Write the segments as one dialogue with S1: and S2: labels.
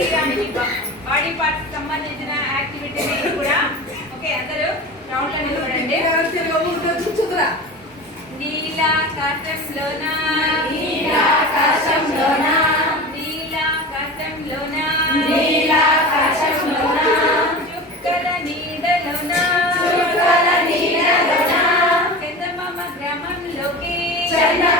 S1: Body parts సంబంధించిన యాక్టివిటీని కూడా okay అందరూ రౌండ్లో నిలబడండి నీలాకాశంలోనా?
S2: నీలాకాశంలోనా?
S1: నీలాకాశంలోనా?
S2: నీలాకాశంలోనా?
S1: చుక్కల నీడలోనా?
S2: చుక్కల నీడలోనా?
S1: చందమామ గ్రామంలోకి
S2: చందమామ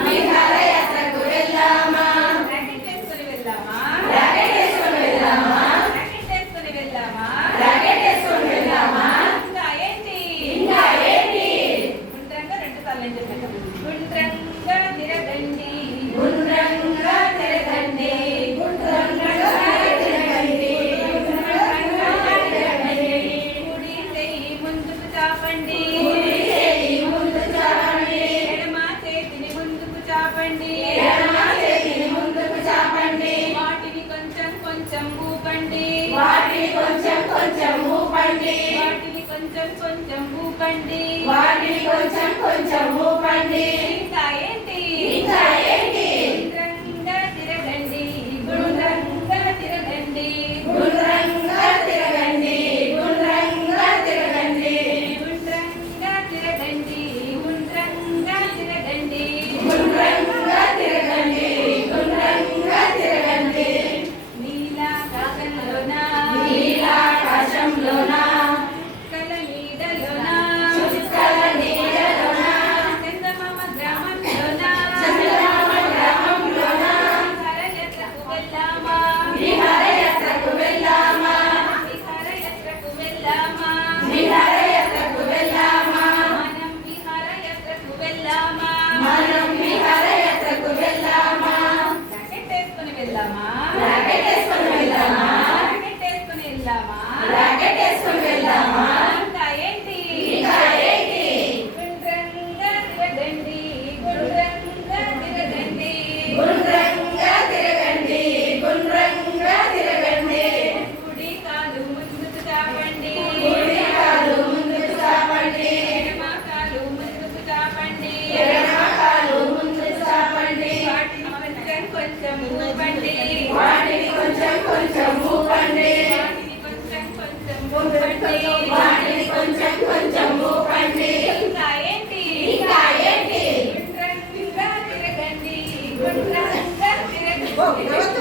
S1: Amen. కొంచెం ఊపండి
S2: వాటిని కొంచెం కొంచెం ఊపండి
S1: వాటిని కొంచెం కొంచెం ఊపండి
S2: Bak, evet.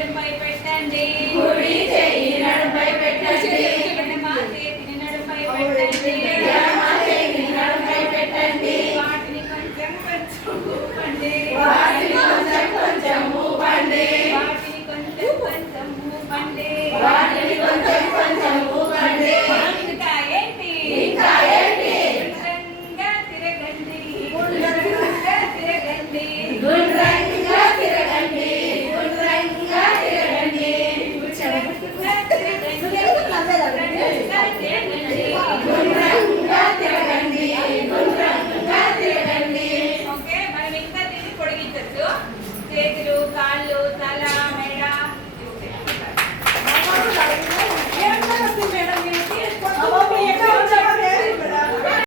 S2: நடும்பை பெற்றண்டி
S1: குடி செய்ய நடும்பை பெற்றண்டி చేతులు కాళ్ళు తల